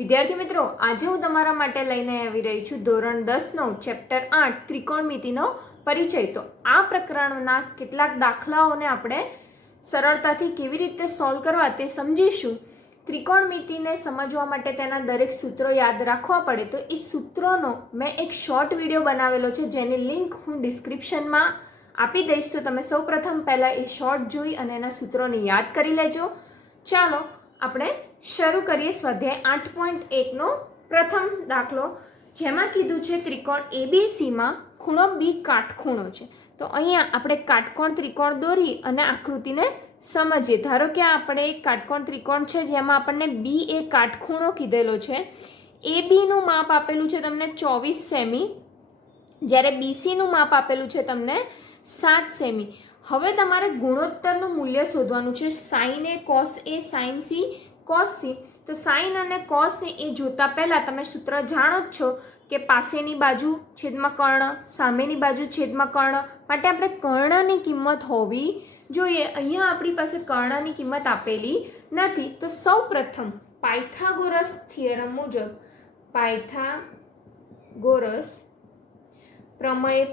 વિદ્યાર્થી મિત્રો, આજે હું તમારા માટે લઈને આવી રહી છું ધોરણ 10નો ચેપ્ટર 8 ત્રિકોણમિતિનો પરિચય. તો આ પ્રકરણના કેટલાક દાખલાઓને આપણે સરળતાથી કેવી રીતે સોલ્વ કરવા તે સમજીશું. ત્રિકોણમિતિને સમજવા માટે તેના દરેક સૂત્રો યાદ રાખવા પડે, તો એ સૂત્રોનો મેં એક શોર્ટ વિડીયો બનાવેલો છે જેની લિંક હું ડિસ્ક્રિપ્શનમાં આપી દઈશ. તો તમે સૌપ્રથમ પહેલાં એ શોર્ટ જોઈ અને એના સૂત્રોને યાદ કરી લેજો. ચાલો આપણે શરૂ કરીએ સ્વાધ્યાય 8.1નો પ્રથમ દાખલો, જેમાં કીધું છે ત્રિકોણ એબીસીમાં ખૂણો બી કાટખૂણો છે. તો અહીંયા આપણે કાટકોણ ત્રિકોણ દોરી અને આકૃતિને સમજીએ. ધારો કે આપણે એક કાટકોણ ત્રિકોણ છે જેમાં આપણને બી એ કાટખૂણો કીધેલો છે. એ બીનું માપ આપેલું છે તમને 24 સેમી, જ્યારે બીસીનું માપ આપેલું છે તમને 7 સેમી. હવે તમારે ગુણોત્તરનું મૂલ્ય શોધવાનું છે. સાઇન એ, કોસ એ, સાઇન સી, કોસ સી. તો સાઇન અને કોસ ને એ જોતા પહેલા તમે સૂત્ર જાણો જ છો કે પાસેની બાજુ છેદમાં કર્ણ, સામેની બાજુ છેદમાં કર્ણ. માટે આપણે કર્ણની કિંમત હોવી જોઈએ. અહીંયા આપણી પાસે કર્ણની કિંમત આપેલી નથી. તો સૌપ્રથમ પાયથાગોરસ થિયરમ મુજબ, પાયથાગોરસ પ્રમેય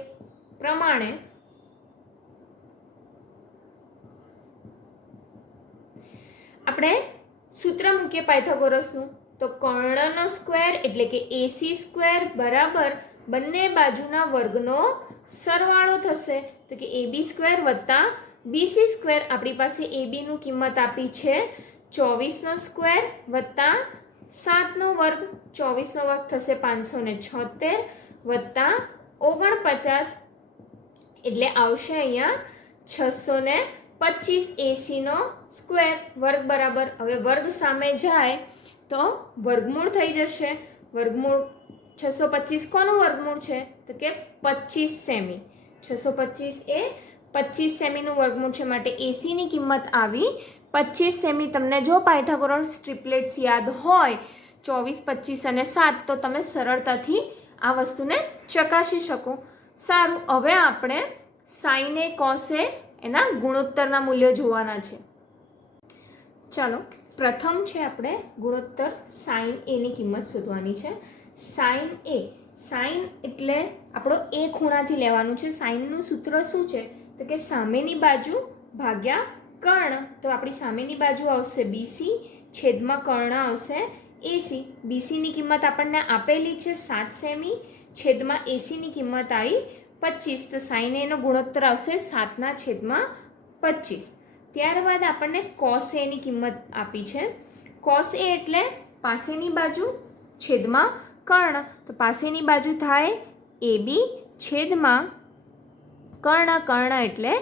પ્રમાણે આપણે સૂત્ર મૂકીએ પાયથાગોરસનું. તો કર્ણનો સ્ક્વેર એટલે કે એસી સ્ક્વેર બરાબર બંને બાજુના વર્ગનો સરવાળો થશે. તો કે એબી સ્ક્વેર વત્તા બીસી સ્ક્વેર. આપણી પાસે એબીનું કિંમત આપી છે 24નો સ્ક્વેર વત્તા 7નો વર્ગ. 24નો વર્ગ થશે 576 વત્તા 49 એટલે આવશે અહીંયા 625 એસીનો સ્ક્વેર વર્ગ બરાબર. હવે વર્ગ સામે જાય તો વર્ગમૂળ થઈ જશે. વર્ગમૂળ 625 કોનું વર્ગમૂળ છે? તો કે 25 સેમી. 625 એ 25 સેમીનું વર્ગમૂળ છે, માટે એસીની કિંમત આવી 25 સેમી. તમને જો પાયથાગોરસ ટ્રિપ્લેટ્સ યાદ હોય 24, 25 અને 7, તો તમે સરળતાથી આ વસ્તુને ચકાસી શકો. સારું, હવે આપણે સાઇન એ, કોસ એ એના ગુણોત્તરના મૂલ્યો જોવાના છે. ચાલો, પ્રથમ છે આપણે ગુણોત્તર સાઇન એની કિંમત શોધવાની છે. સાઇન એ, સાઇન એટલે આપણો એ ખૂણાથી લેવાનું છે. સાઇનનું સૂત્ર શું છે? તો કે સામેની બાજુ ભાગ્યા કર્ણ. તો આપણી સામેની બાજુ આવશે બીસી, છેદમાં કર્ણ આવશે એસી. બીસીની કિંમત આપણને આપેલી છે 7 સેમી, છેદમાં એસીની કિંમત આવી 25. તો સાઇન એનો ગુણોત્તર આવશે 7/25. ત્યારબાદ આપણને કોસ એની કિંમત આપી છે. કોસ એ એટલે પાસેની બાજુ છેદમાં કર્ણ. તો પાસેની બાજુ થાય એબી છેદમાં કર્ણ. કર્ણ એટલે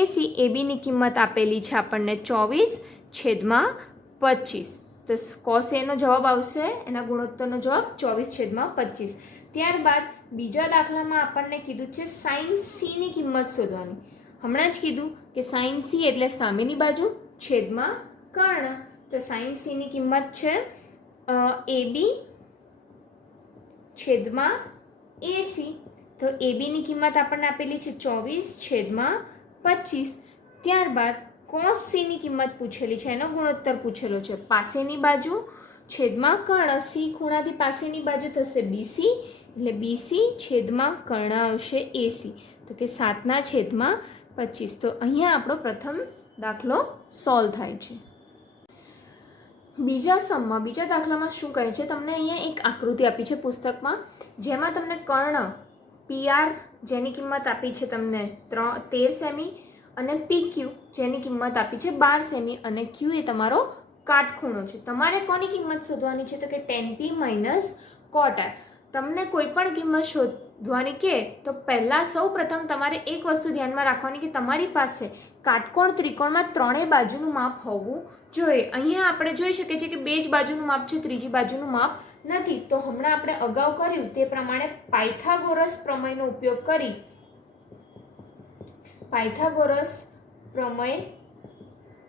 એસી. એબીની કિંમત આપેલી છે આપણને 24/25. તો કોસ એનો જવાબ આવશે, એના ગુણોત્તરનો જવાબ 24/25. ત્યારબાદ બીજા દાખલામાં આપણને કીધું છે સાઇન સીની કિંમત શોધવાની. હમણાં જ કીધું કે સાઇન સી એટલે સામેની બાજુ છેદમાં કર્ણ. તો સાઇન સીની કિંમત છે એબી છેદમાં એસી. તો એબીની કિંમત આપણને આપેલી છે 24/25. ત્યારબાદ કોસ સીની કિંમત પૂછેલી છે, એનો ગુણોત્તર પૂછેલો છે. પાસેની બાજુ છેદમાં કર્ણ. સી ખૂણાથી પાસેની બાજુ થશે બીસી, એટલે બીસી છેદમાં કર્ણ આવશે એસી. તો કે 7/25. તો અહીંયા આપણો પ્રથમ દાખલો સોલ્વ થાય છે. બીજા દાખલામાં શું કહે છે? તમને અહીંયા એક આકૃતિ આપી છે પુસ્તકમાં, જેમાં તમને કર્ણ પીઆર જેની કિંમત આપી છે તમને 13 સેમી, અને પીક્યુ જેની કિંમત આપી છે 12 સેમી, અને ક્યુ એ તમારો કાટખૂણો છે. તમારે કોની કિંમત શોધવાની છે? તો કે tan p - cot r. તમને કોઈ પણ કિંમત શોધવાની કે તો પહેલાં સૌપ્રથમ તમારે એક વસ્તુ ધ્યાનમાં રાખવાની કે તમારી પાસે કાટકોણ ત્રિકોણમાં ત્રણેય બાજુનું માપ હોવું જોઈએ. અહીંયા આપણે જોઈ શકીએ છીએ કે બે જ બાજુનું માપ છે, ત્રીજી બાજુનું માપ નથી. તો હમણાં આપણે અગાઉ કર્યું તે પ્રમાણે પાયથાગોરસ પ્રમેયનો ઉપયોગ કરી પાયથાગોરસ પ્રમેય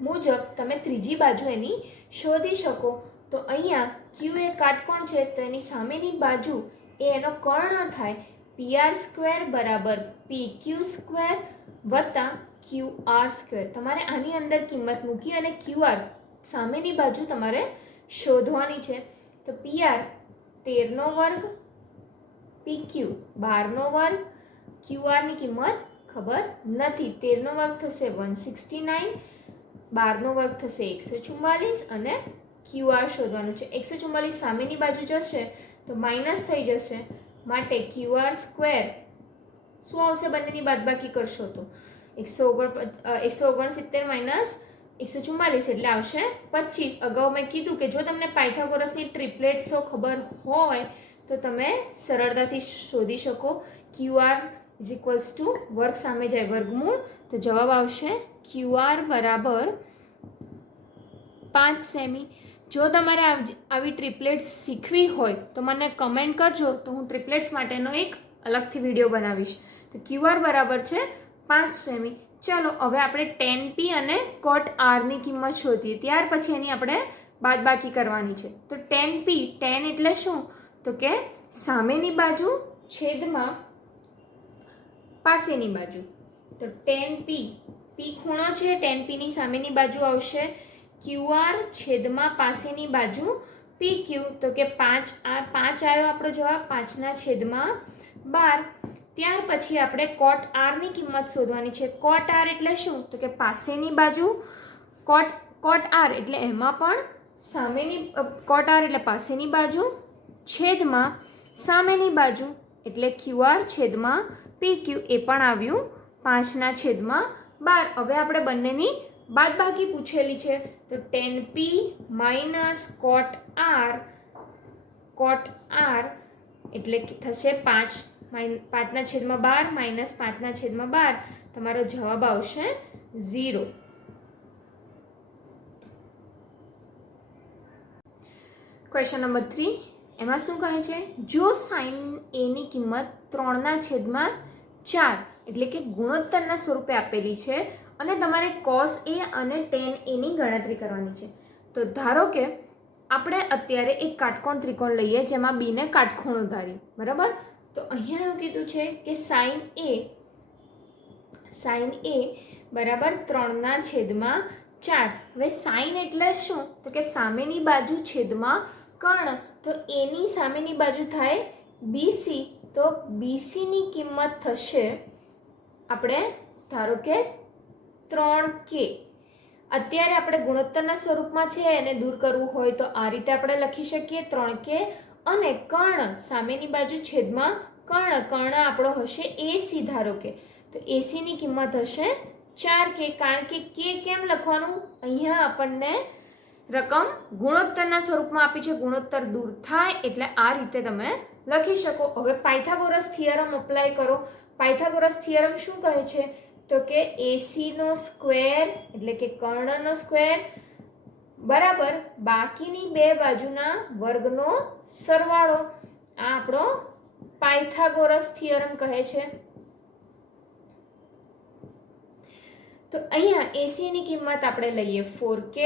મુજબ તમે ત્રીજી બાજુ એની શોધી શકો. તો અહીંયા ક્યુ એ કાટકોણ છે, તો એની સામેની બાજુ એ એનો કર્ણ થાય. પીઆર સ્ક્વેર બરાબર પીક્યુ સ્ક્વેર વત્તા QR સ્ક્વેર. તમારે આની અંદર કિંમત મૂકી અને QR સામેની બાજુ તમારે શોધવાની છે. તો PR 13નો વર્ગ, PQ 12નો વર્ગ, QR ની કિંમત ખબર નથી. 13નો વર્ગ થશે 169, 12નો વર્ગ થશે 144 અને QR શોધવાનું છે. 144 સામેની બાજુ જશે તો માઇનસ થઈ જશે, માટે QR સ્ક્વેર શું આવશે? બંનેની બાદબાકી કરશો તો 169 માઇનસ 144 એટલે આવશે 25. અગાઉ મેં કીધું કે જો તમને પાયથાગોરસની ટ્રિપલેટ્સો ખબર હોય તો તમે સરળતાથી શોધી શકો. QR ઇઝ ઇક્વલ્સ ટુ વર્ગ સામે જાય વર્ગમૂળ, તો જવાબ આવશે QR બરાબર 5 સેમી. જો તમારે આવી ટ્રિપલેટ્સ શીખવી હોય તો મને કમેન્ટ કરજો, તો હું ટ્રિપલેટ્સ માટેનો એક અલગથી વિડીયો બનાવીશ. તો QR બરાબર છે 5 સેમી. ચાલો હવે આપણે tan P અને cot R ની કિંમત શોધીએ. ત્યાર પછી એની આપણે બાદબાકી કરવાની છે. તો tan P, tan એટલે શું? તો કે સામેની બાજુ છેદમાં પાસેની બાજુ. તો tan P, P ખૂણો છે, tan P ની સામેની બાજુ આવશે QR છેદમાં પાસેની બાજુ PQ. તો કે 5 આવ્યો આપણો જવાબ, 5ના છેદમાં 12. ત્યાર પછી આપણે cot R ની કિંમત શોધવાની છે. cot R એટલે શું? તો કે પાસેની બાજુ, cot R એટલે એમાં પણ સામેની, cot R એટલે પાસેની બાજુ છેદમાં સામેની બાજુ એટલે QR છેદમાં PQ, એ પણ આવ્યું 5ના છેદમાં 12. હવે આપણે બંનેની બાદબાકી પૂછેલી છે, તો tan P minus cot R એટલે થશે 5ના છેદમાં 12 માઇનસ 5ના છેદમાં 12. તમારો જવાબ આવશે 0. ક્વેશ્ચન નંબર 3, એમાં શું કહે છે? જો sin A ની કિંમત 3ના છેદમાં 4 એટલે કે ગુણોત્તરના સ્વરૂપે આપેલી છે અને તમારે cos A અને tan A ની ગણતરી કરવાની છે. તો ધારો કે આપણે અત્યારે એક કાટકોણ ત્રિકોણ લઈએ જેમાં B ને કાટખૂણો ધારીએ, બરાબર? તો અહીંયા એવું કીધું છે કે sin A બરાબર 3ના છેદમાં 4. હવે sin એટલે શું? તો કે સામેની બાજુ છેદમાં કર્ણ. તો A ની સામેની બાજુ થાય BC, તો BC ની કિંમત થશે આપણે ધારો કે 3K. અત્યારે આપણે ગુણોત્તરના સ્વરૂપમાં છે, એને દૂર કરવું હોય તો આ રીતે આપણે લખી શકીએ 3K. અને કર્ણ સામેની બાજુ છેદમાં કર્ણ આપણો હશે AC ધારો કે, તો AC ની કિંમત હશે 4K. કારણ કે K કેમ લખવાનું? અહીંયા આપણને રકમ ગુણોત્તરના સ્વરૂપમાં આપી છે, ગુણોત્તર દૂર થાય એટલે આ રીતે તમે લખી શકો. હવે પાયથાગોરસ થિયરમ અપ્લાય કરો. પાયથાગોરસ થિયરમ શું કહે છે? તો કે AC નો સ્ક્વેર એટલે કે કર્ણનો સ્ક્વેર બરાબર બાકીની બે બાજુના વર્ગનો સરવાળો. આ આપણો પાયથાગોરસ થિયરમ કહે છે. તો અહીંયા AC ની કિંમત આપણે લઈએ 4K.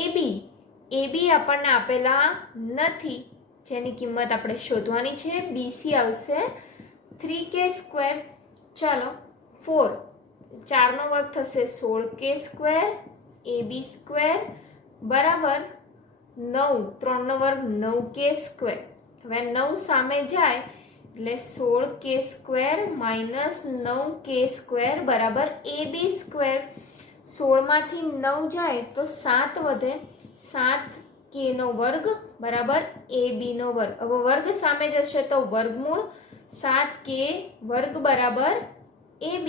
AB આપણને આપેલા નથી, જેની કિંમત આપણે શોધવાની છે. BC આવશે 3K સ્ક્વેર. ચાલો 4નો વર્ગ થશે 16K સ્ક્વેર. AB સ્ક્વેર બરાબર 9, 3નો વર્ગ 9K સ્ક્વેર. હવે 9 સામે જાય એટલે 16K square minus 9K square બરાબર AB સ્ક્વેર. 16માંથી 9 જાય તો 7 વધે, 7K નો વર્ગ બરાબર AB નો વર્ગ. હવે વર્ગ સામે જશે તો વર્ગમૂળ 7K વર્ગ બરાબર AB.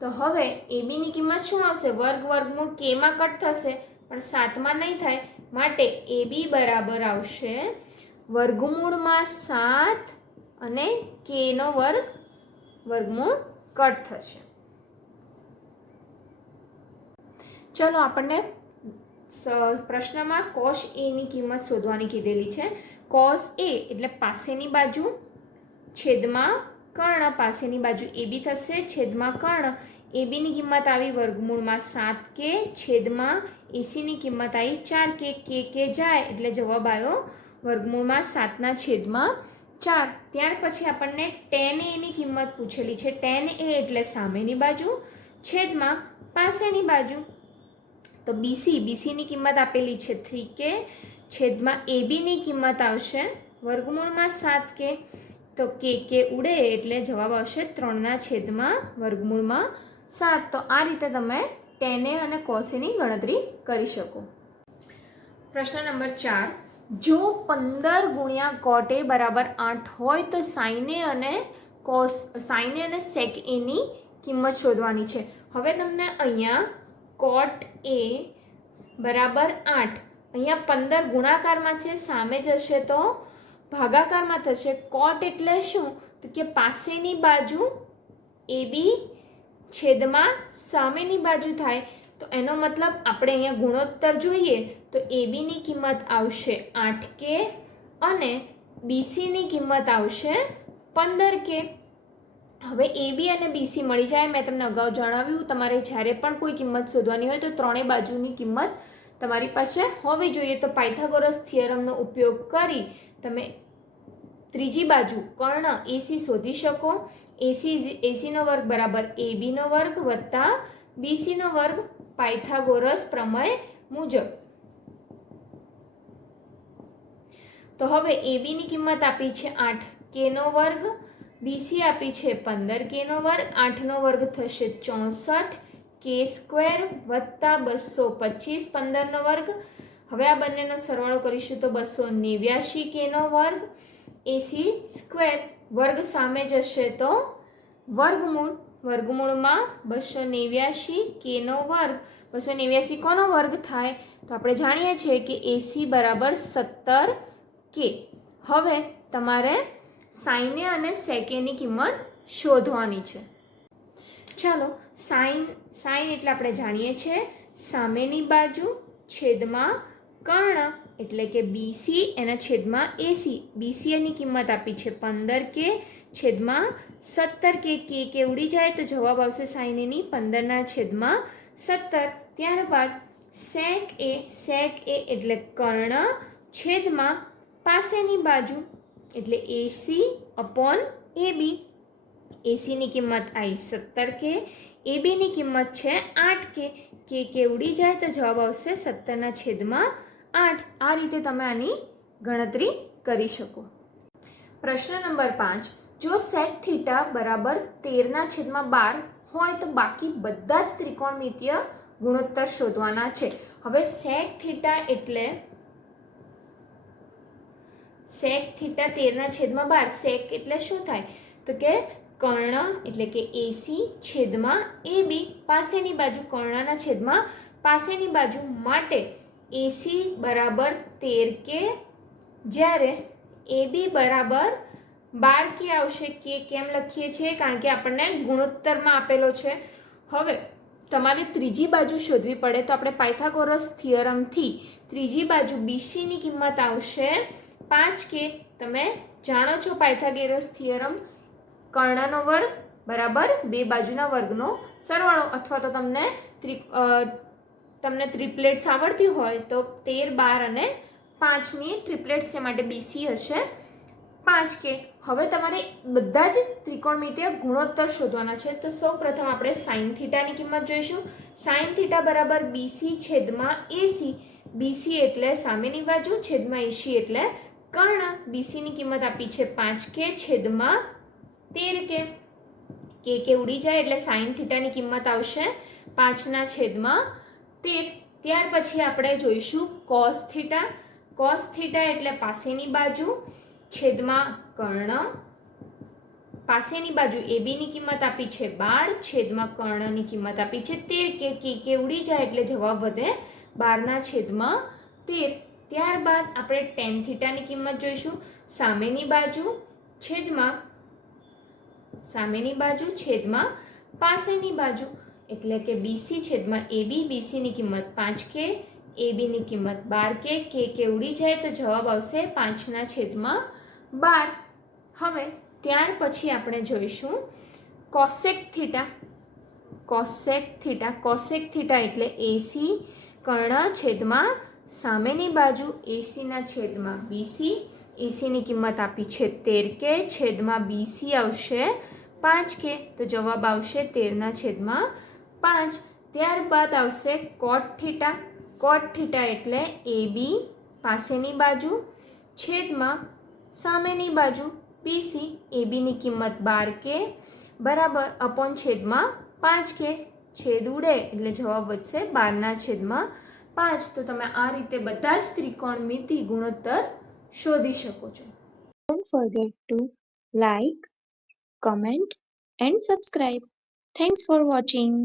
તો હવે AB ની કિંમત શું આવશે? વર્ગમૂળ K માં કટ થશે પણ 7માં નહીં થાય, માટે AB બરાબર આવશે વર્ગમૂળમાં 7 અને K નો વર્ગમૂળ કટ થશે. ચલો આપણને પ્રશ્નમાં cos A ની કિંમત શોધવાની કીધેલી છે. cos A એટલે પાસેની બાજુ છેદમાં કર્ણ, પાસેની બાજુ AB થશે છેદમાં કર્ણ. AB ની કિંમત આવી વર્ગમૂળમાં 7K છેદમાં AC ની કિંમત આવી 4K. K જાય એટલે જવાબ આવ્યો વર્ગમૂળમાં 7ના છેદમાં 4. ત્યાર પછી આપણને tan A ની કિંમત પૂછેલી છે. tan A એટલે સામેની બાજુ છેદમાં પાસેની બાજુ. તો BC ની કિંમત આપેલી છે 3K. છેદમાં એબીની કિંમત આવશે વર્ગમૂળમાં 7k, તો કે ઉડે એટલે જવાબ આવશે 3/વર્ગમૂળમાં 7. તો આ રીતે તમે tan A અને cos A ની ગણતરી કરી શકો. પ્રશ્ન નંબર 4, જો 15 ગુણ્યા cot A બરાબર 8 હોય તો sin A અને sec A ની કિંમત શોધવાની છે. હવે તમને અહીંયા cot A બરાબર 8, અહીંયા 15 ગુણાકારમાં છે, સામે જશે તો ભાગાકારમાં થશે. cot એટલે શું? તો કે પાસેની બાજુ AB છેદમાં સામેની બાજુ થાય. તો એનો મતલબ આપણે અહીંયા ગુણોત્તર જોઈએ તો ABની કિંમત આવશે 8k અને BCની કિંમત આવશે 15k. હવે AB અને BC મળી જાય. મેં તમને અગાઉ જણાવ્યું, તમારે જ્યારે પણ કોઈ કિંમત શોધવાની હોય તો ત્રણેય બાજુની કિંમત તમારી પાસે હોવી જોઈએ. તો પાયથાગોરસ થિયરમનો ઉપયોગ કરી તમે ત્રીજી બાજુ કર્ણ AC શોધી શકો. AC નો વર્ગ બરાબર AB નો વર્ગ વત્તા BC નો વર્ગ પાયથાગોરસ પ્રમેય મુજબ. તો હવે AB ની કિંમત આપી છે 8k નો વર્ગ, BC આપી છે 15k નો વર્ગ, 8 નો વર્ગ થશે 64k સ્ક્વેર વત્તા 225 15 નો વર્ગ. હવે આ બંનેનો સરવાળો કરીશું તો 289k નો વર્ગ. AC સ્ક્વેર વર્ગ સામે જશે તો વર્ગમૂળમાં 289k નો વર્ગ. 289 કોનો વર્ગ થાય? તો આપણે જાણીએ છીએ કે AC બરાબર 17k. હવે તમારે sin A અને sec A ની કિંમત શોધવાની છે. ચાલો, sin એટલે આપણે જાણીએ છીએ સામેની બાજુ છેદમાં કર્ણ એટલે કે BC એના છેદમાં AC. BC ની કિંમત આપી છે 15k છેદમાં 17k. કે ઉડી જાય તો જવાબ આવશે sin A ની 15/17. ત્યારબાદ sec A એટલે કર્ણ છેદમાં પાસેની બાજુ એટલે AC/AB. AC ની કિંમત આવી 17k, AB ની કિંમત છે 8k. કે ઉડી જાય તો જવાબ આવશે 17/8. આ રીતે તમે આની ગણતરી કરી શકો. પ્રશ્ન નંબર 5, જો sec થીટા બરાબર 13/12 હોય તો બાકી બધા જ ત્રિકોણમિતીય ગુણોત્તર શોધવાના છે. હવે sec થીટા એટલે 13/12. sec એટલે શું થાય? તો કે કર્ણ એટલે કે AC છેદમાં AB પાસેની બાજુ, કર્ણના છેદમાં પાસેની બાજુ માટે AC બરાબર 13k જ્યારે AB બરાબર 12k આવશે. કેમ લખીએ છીએ? કારણ કે આપણને ગુણોત્તરમાં આપેલો છે. હવે તમારે ત્રીજી બાજુ શોધવી પડે તો આપણે પાયથાગોરસ થિયરમથી ત્રીજી બાજુ BC ની કિંમત આવશે 5k. તમે જાણો છો પાયથાગોરસ થિયરમ, કર્ણનો વર્ગ બરાબર બે બાજુના વર્ગનો સરવાળો. અથવા તો તમને ટ્રિપ્લેટ્સ આવડતી હોય તો 13, 12 અને 5ની ટ્રિપ્લેટ્સ છે માટે BC હશે 5k. હવે તમારે બધા જ ત્રિકોણમિતીય ગુણોત્તર શોધવાના છે. તો સૌ પ્રથમ આપણે sin થીટાની કિંમત જોઈશું. sin થીટા બરાબર BC છેદમાં AC. BC એટલે સામેની બાજુ છેદમાં AC એટલે કર્ણ. BC ની કિંમત આપી છે 5k છેદમાં 13k. કે ઉડી જાય એટલે sin થીટાની કિંમત આવશે 5/13. ત્યાર પછી આપણે જોઈશું cos થીટા. cos થીટા એટલે પાસેની બાજુ છેદમાં કર્ણ. પાસેની બાજુ AB ની કિંમત આપી છે 12 છેદમાં કર્ણની કિંમત આપી છે 13k. કે ઉડી જાય એટલે જવાબ વધે 12/13. ત્યારબાદ આપણે tan થીટાની કિંમત જોઈશું. સામેની બાજુ છેદમાં પાસેની બાજુ એટલે કે BC છેદમાં AB. BC ની કિંમત 5k, AB ની કિંમત 12k. કે ઉડી જાય તો જવાબ આવશે 5/12. હવે ત્યાર પછી આપણે જોઈશું cosec થીટા. cosec થીટા એટલે AC કર્ણ છેદમાં સામેની બાજુ AC ના છેદમાં BC. AC ની કિંમત આપી છે 13k છેદમાં BC આવશે 5k. તો જવાબ આવશે 13/5. ત્યારબાદ આવશે cot થીટા. cot થીટા એટલે AB પાસેની બાજુ છેદમાં સામેની બાજુ BC ABની કિંમત 12K બરાબર અપોન છેદમાં 5K. છેદ ઉડે એટલે જવાબ વધશે 12/5. તો તમે આ રીતે બધા જ ત્રિકોણમિતિ ગુણોત્તર શોધી શકો છો. Don't forget to like, comment and subscribe. Thanks for watching.